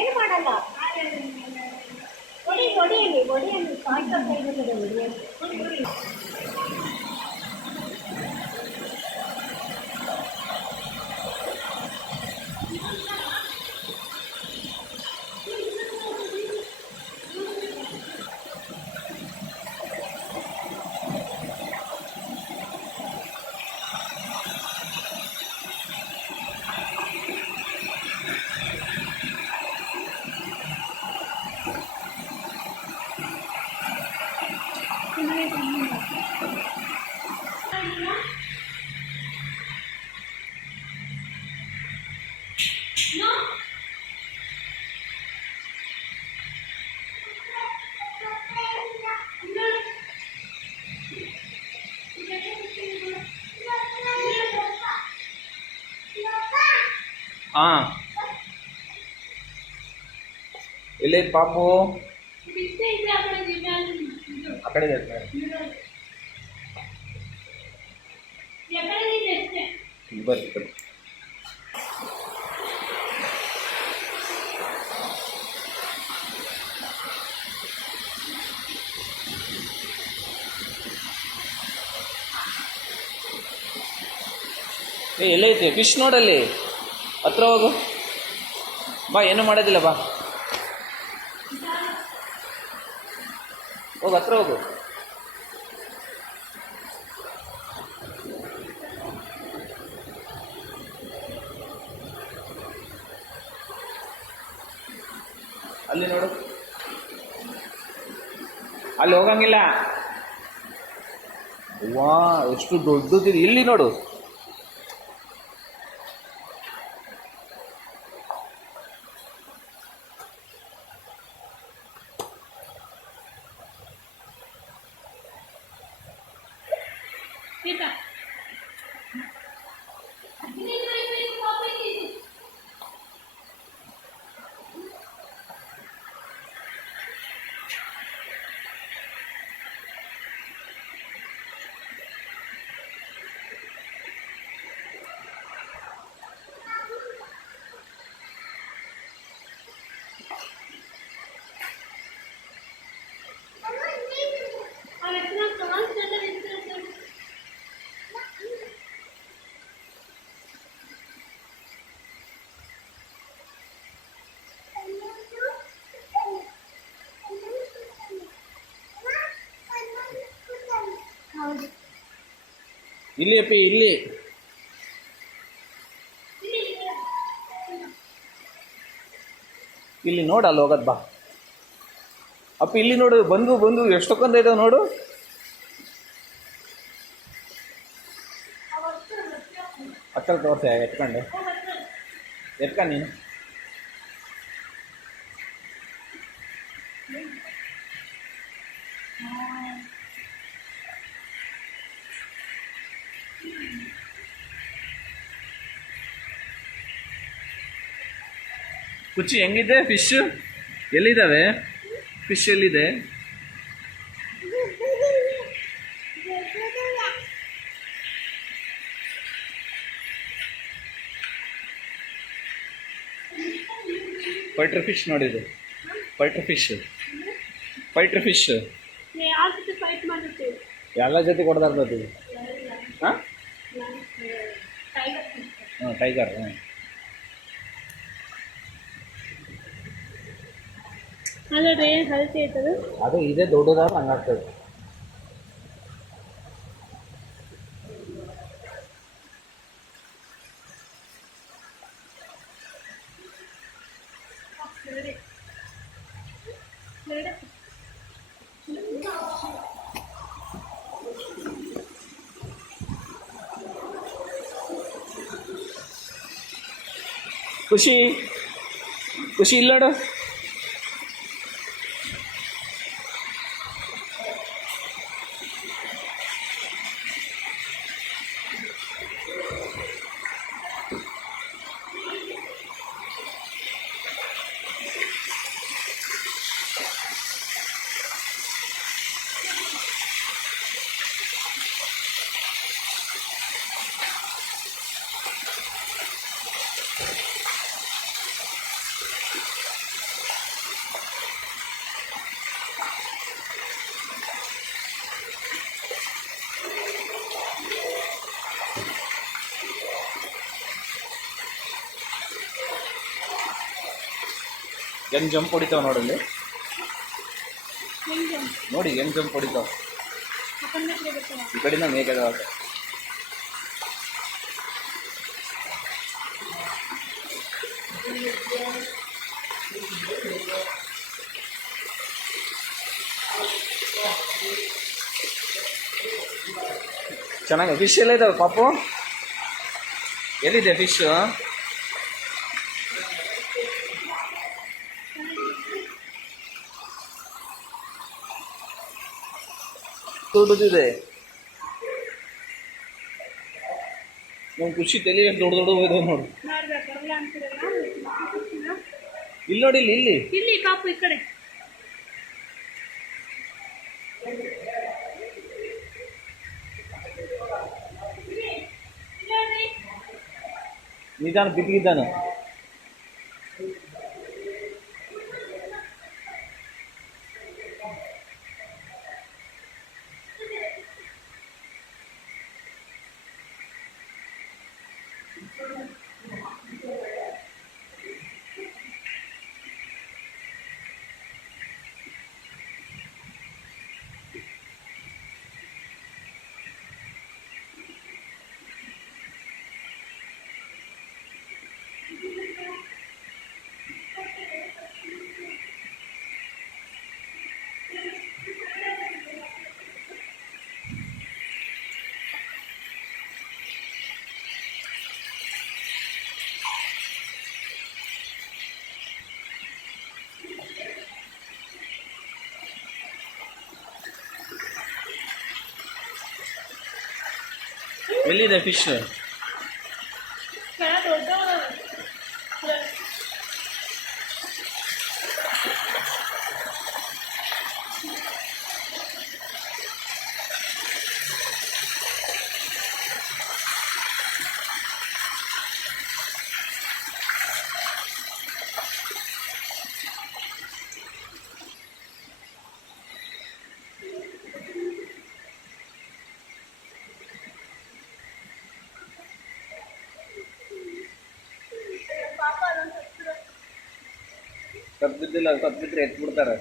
ಏನು ಮಾಡಲ್ಲ. ಹೊಡಿಯಲ್ಲಿ ಸಾಯ್ತಾ ಇರ್ತದೆ ಹೊಡಿಯಲ್ಲಿ. ಹಾಂ, ಎಲ್ಲಿ ಪಾಪು? ಆ ಕಡೆ ಇದೆ. ಬರ್ರಿ ಬರ್ರಿ. ಎಲ್ಲೈತೆ ಫಿಶ್? ನೋಡಲ್ಲಿ ಹತ್ರ ಹೋಗು ಬಾ, ಏನು ಮಾಡೋದಿಲ್ಲ ಬಾ, ಹೋಗು ಹತ್ರ ಹೋಗು. ಅಲ್ಲಿ ನೋಡು, ಅಲ್ಲಿ ಹೋಗಂಗಿಲ್ಲ. ವಾ, ಎಷ್ಟು ದೊಡ್ಡದಿದೆ. ಇಲ್ಲಿ ನೋಡು, ಇಲ್ಲಿ ಅಪ್ಪಿ, ಇಲ್ಲಿ ಇಲ್ಲಿ ನೋಡು, ಅಲ್ಲಿ ಹೋಗೋದು ಬಾ ಅಪ್ಪಿ. ಇಲ್ಲಿ ನೋಡು, ಬಂದು ಎಷ್ಟೊಂದು ಇದಾವೆ ನೋಡು. ಹತ್ರ ತೋರ್ಸ, ಎತ್ಕೊಂಡು ನೀನು. ಕುಚ್ಚಿ ಹೆಂಗಿದೆ? ಫಿಶ್ ಎಲ್ಲಿದ್ದಾವೆ? ಫಿಶ್ ಎಲ್ಲಿದೆ? ಫೈಟರ್ ಫಿಶ್ ನೋಡಿದ್ದು, ಫೈಟರ್ ಫಿಶ್ ಎಲ್ಲ ಜೊತೆ ಕೊಡ್ತಾ ಇರ್ತದೆ. ಹಾಂ ಹಾಂ, ಟೈಗರ್. ಹಾಂ, ಅದು ಇದೇ ದೊಡ್ಡದಾದ್ರೆ ಹಂಗಾಗ್ತದೆ. ಖುಷಿ ಇಲ್ಲೋಡು. ಹೆಂಗ್ ಜಂಪ್ ಹೊಡಿತಾವ ನೋಡಲ್ಲಿ, ಹೆಂಗೆ ನೋಡಿ ಹೆಂಗ್ ಜಂಪ್ ಹೊಡಿತಾವ. ಅಪ್ಪನ ಹತ್ರ ಬರ್ತಾವ. ಈ ಕಡೆಯಿಂದ ಮೇಘದ ಚೆನ್ನಾಗಿ ಫಿಶ್ ಎಲ್ಲ ಇದಾವೆ ಪಾಪು. ಎಲ್ಲಿದೆ ಫಿಶ್? ದೊಡ್ಡದಿದೆ. ನಮ್ಮ ಖುಷಿ ತಲೆ ಎಷ್ಟು ದೊಡ್ಡ ದೊಡ್ಡ ಹೋಯ್ತು ನೋಡು. ಬರಲ್ಲ ಅಂತೀರಲ್ಲ, ಇಲ್ಲಿ ನೋಡಿ, ಇಲ್ಲಿ ಇಲ್ಲಿ ಇಲ್ಲಿ ಪಾಪು ಈ ಕಡೆ. ನಿಧಾನ ಬಿದ್ದಿದ್ದಾನ. ಎಲ್ಲಿದೆ ಫಿಶ್? ದೊಡ್ಡ ಪಾಪ ಅದೊಂದು ಕದ್ದಿದ್ದಿಲ್ಲ, ಕದ್ದಿದ್ರೆ ಎತ್ಬಿಡ್ತಾರೆ.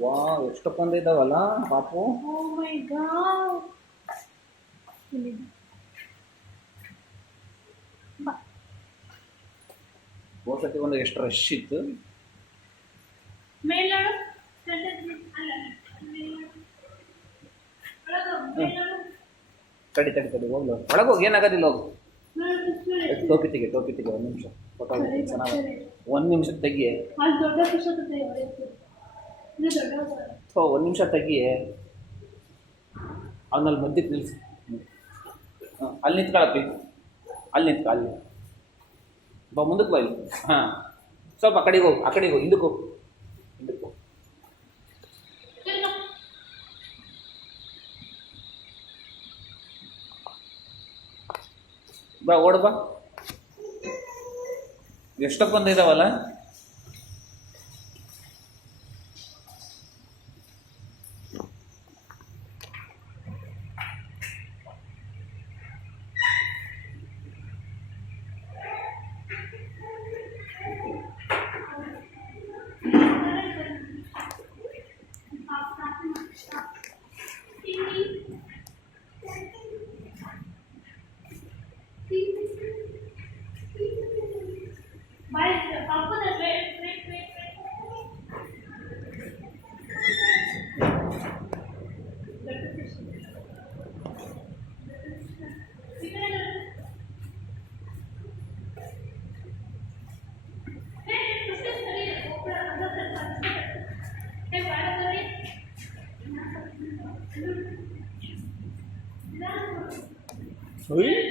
ವಾ, ಎಷ್ಟೊಂದು ಇದಾವಲ್ಲ ಪಾಪು. Oh my god. ಹೋಸತಿ ಒಂದು ಎಷ್ಟು ರಶ್ ಇತ್ತು. ಮೇಲೋಡು ತಡಿ ತಡಿ ತಡಿ, ಹೋಗ್ಲು ಒಳಗೆ ಹೋಗಿ, ಏನಾಗೋದಿಲ್ಲ ಹೋಗು. ಟೋಪಿ ತೆಗಿ, ಟೋಪಿ ತೆಗಿ, ಒಂದು ನಿಮಿಷ ಫೋಟೋ ಚೆನ್ನಾಗಿ, ಒಂದು ನಿಮಿಷ ತೆಗಿಯೇ. ಅಲ್ಲಿ ದೊಡ್ಡ ಫಿಶ್ ಇದು ದೊಡ್ಡ ಒಂದು ನಿಮಿಷ ತೆಗಿಯೇ. ಅವನಲ್ಲಿ ಮಧ್ಯಕ್ಕೆ ನಿಲ್ಸಿ. ಅಲ್ಲಿ ನಿಂತ್ಕೊಳಪ್ಪಿ, ಅಲ್ಲಿ ನಿಂತ್ಕೊ, ಅಲ್ಲಿ ಬಾ, ಮುಂದಕ್ಕೆ ಬಾ ಇಲ್ಲಿ. ಹಾಂ, ಸ್ವಲ್ಪ ಆ ಕಡೆಗೆ ಹೋಗು, ಆ ಕಡೆಗೆ ಹೋಗು, ಹಿಂದಕ್ಕೆ ಹೋಗು, ಹಿಂದಕ್ಕೆ ಹೋಗು. ಬಾ, ಓಡು ಬಾ. ಎಷ್ಟೊಂದು ಇದಾವಲ್ಲ.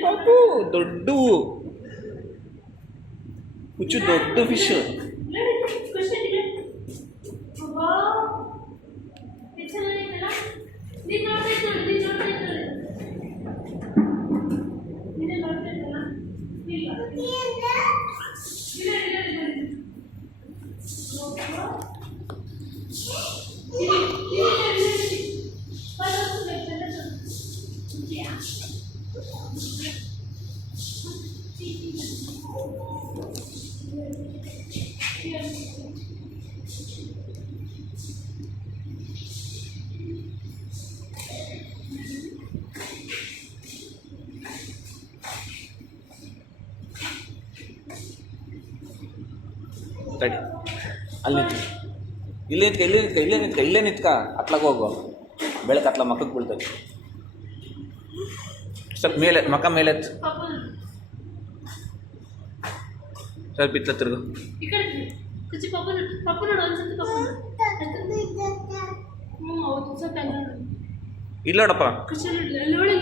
ಪಾಪು ದೊಡ್ಡ ಹುಚ್ಚು ದೊಡ್ಡ ಫಿಶ್. ಖುಷಿ ವಾ ಚೆನ್ನಾಗಿತ್ತಲ್ಲ. ನೀನು ನೋಡ್ತಾ ಇದ್ದಲ್ಲ ನೀನೇ ನೋಡ್ತಾ ಇದ್ದಲ್ಲ. ತಡಿ ಅಲ್ಲಿ ನಿಂತು ಇಲ್ಲೇ ನಿಂತ್ಕ ಅತ್ಲಾಗ ಹೋಗು. ಬೆಳಕು ಅತ್ಲ ಮಕ್ಕಕ್ಕೆ ಬೀಳ್ತದೆ. ಸ್ವಲ್ಪ ಮೇಲೆ ಮಕ್ಕ ಮೇಲೆ ಎತ್ತು. ಸ್ವಲ್ಪ ಇತ್ತ ತಿರುಗು. ಈ ಕಡೆ ಕುಚಿ ಪಾಪ ನೋಡು ಅನ್ಸುತ್ತೆ ಪಾಪ. ಹೌದು ಸ್ವಲ್ಪ ಎಲ್ಲ ನೋಡು. ಇಲ್ಲ ನೋಡಪ್ಪ. ಕುಚಿ ನೋಡಿ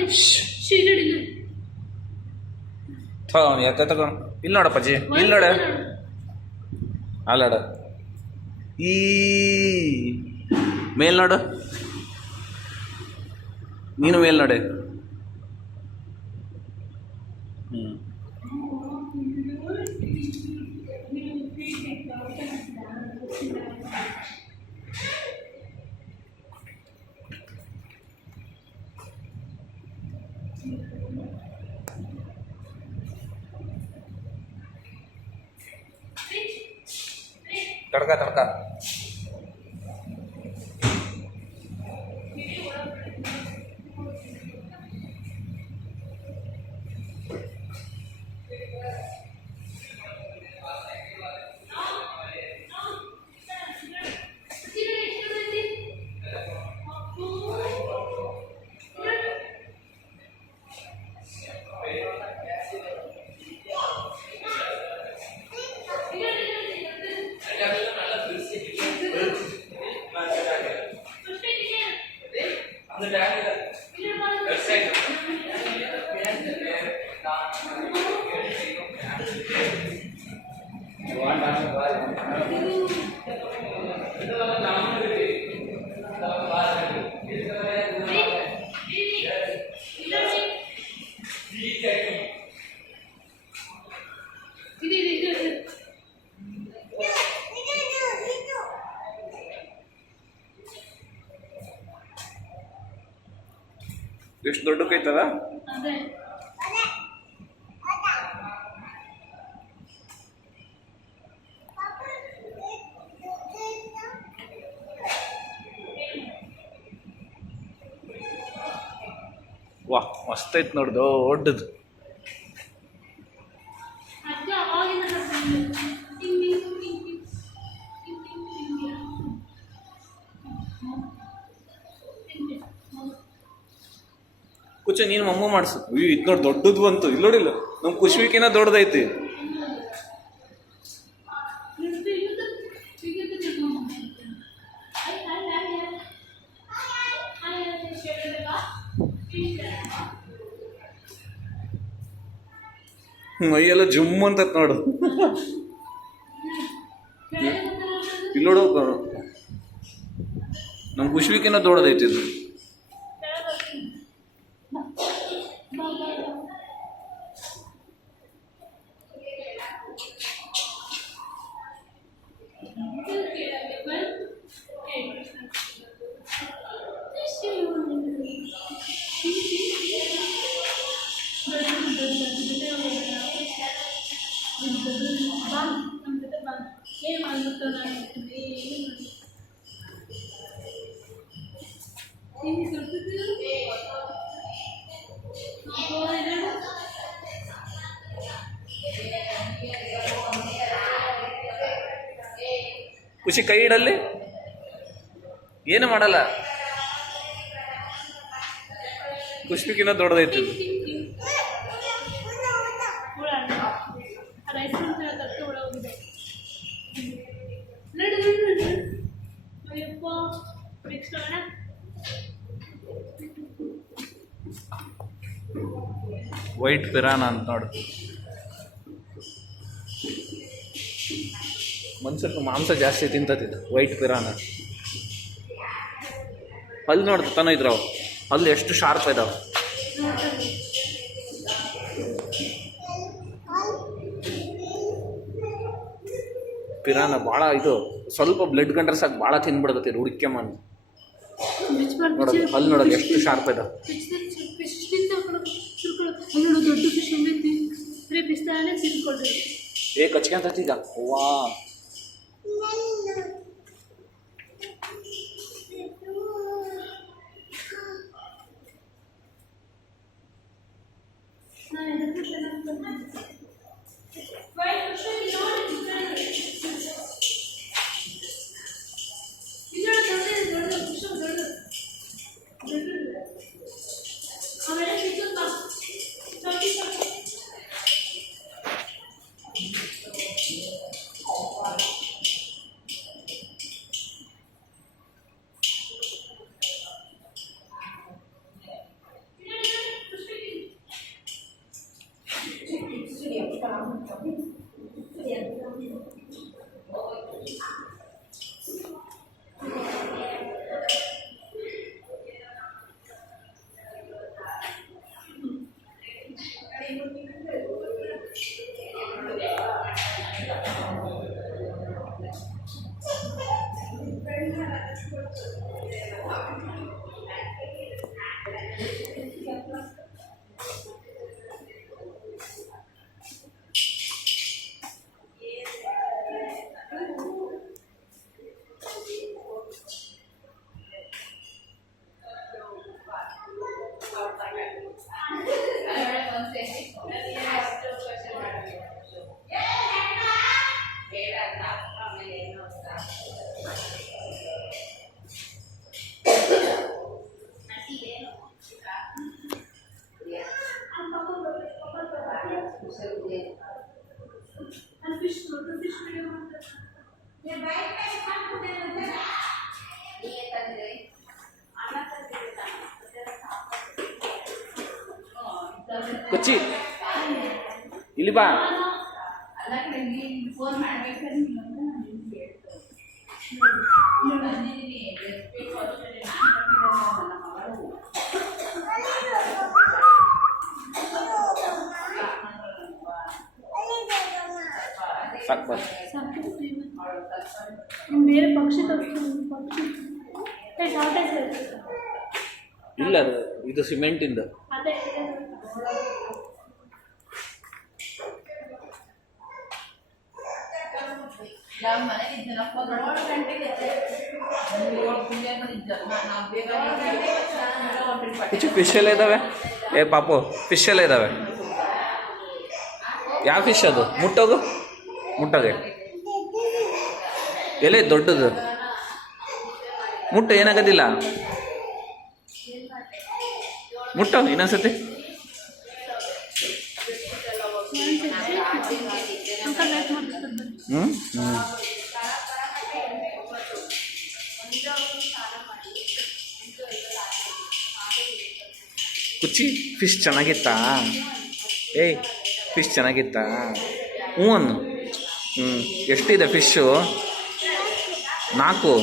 ಶೀ ನೋಡಿ. ಎತ್ತ ತಗೊಂಡು ಇಲ್ಲಿ ನೋಡಪ್ಪ ಜಿ ಇಲ್ಲಿ ನೋಡ ಅಲ್ಲಡ ಈ ಮೇಲ್ ನೋಡು. ನೀನು ಮೇಲ್ ನೋಡೆ. ತಡ್ಕ ಎಷ್ಟು ದೊಡ್ಡಕೈತದ. ಅದೇ ವಾ ಮಸ್ತ್ ಐತ್ ನೋಡು ದೊಡ್ಡದು. ಅಜ್ಜ ಅವಾಗಿಂದ ಕುಚ್ಚ ನೀನು ಮಮ್ಮ ಮಾಡಿಸು. ಅಯ್ಯೋ ಇದು ನೋಡಿ ದೊಡ್ಡದು ಬಂತು. ಇಲ್ಲಿ ನೋಡಿಲ್ಲ ನಮ್ಮ ಕುಶ್ವಿಕಿನ ದೊಡ್ಡದೈತಿ. ಮೈಯೆಲ್ಲ ಜುಮ್ ಅಂತ ನೋಡು. ಇಲ್ಲಿ ನೋಡು ನಮ್ಮ ಕುಶ್ವಿಕಿನ ದೊಡ್ಡದೈತಿ ಇದು. ಖುಷಿ ಕೈ ಇಡಲ್ಲಿ ಏನು ಮಾಡಲ್ಲ. ಖುಷ್ಬಿಕಿನ ದೊಡ್ಡದೈತಿ. ವೈಟ್ ಪಿರಾನ ಅಂತ ನೋಡು. ಮನುಷ್ಯർക്ക് ಮಾಂಸ ಜಾಸ್ತಿ ತಿಂತತಿದ್ದು ವೈಟ್ ಪಿರಾನ. ಅಲ್ಲಿ ನೋಡ್ದು ತಾನ ಇದ್ರವು ಅಲ್ಲಿ ಎಷ್ಟು ಶಾರ್ಪ್ ಇದಾವೆ. ಪಿರಾನ ಭಾಳ ಇದು ಸ್ವಲ್ಪ ಬ್ಲಡ್ ಕಂಡ್ರೆ ಸಾಕು ಭಾಳ ತಿಂದ್ಬಿಡ್ತತಿ ಹುಡುಕ್ಯಮ್ಮನ್. ನೋಡೋದು ಅಲ್ಲಿ ನೋಡೋದು ಎಷ್ಟು ಶಾರ್ಪ್ ಇದಾವೆ. ದೊಡ್ಡ ಫಿಶ್ ಬಿಸ್ತಾನೆ ತಿನ್ಕೊಳ್ರಿ. ಕಚ್ಕೊಂತ ಈಗ ವಾ ಕೊಚ್ಚಿ ಇಲ್ಲಿ ಬಾ. ಸಾಕು ಬಸ್ ಬೇರೆ ಪಕ್ಷಿ ಇಲ್ಲ ಇದು ಸಿಮೆಂಟಿಂದ. ಅದೇ ಫಿಶ್ ಎಲ್ಲ ಇದ್ದಾವೆ. ಪಾಪು ಫಿಶ್ ಎಲ್ಲ ಇದ್ದಾವೆ. ಯಾವ ಫಿಶ್ ಅದು? ಮುಟ್ಟೋಗು ಮುಟ್ಟೋಗೆ ಎಲೆ ದೊಡ್ಡದು ಮುಟ್ಟು ಏನಾಗೋದಿಲ್ಲ. ಮುಟ್ಟೋ ಇನ್ನೊಂದ್ಸತಿ. ಹ್ಞೂ ಹ್ಞೂ ಕುಚ್ಚಿ ಫಿಶ್ ಚೆನ್ನಾಗಿತ್ತಾ? ಫಿಶ್ ಚೆನ್ನಾಗಿತ್ತಾ? ಹ್ಞೂ ಅನ್ನು. ಎಷ್ಟಿದೆ ಫಿಶ್ಶು? 4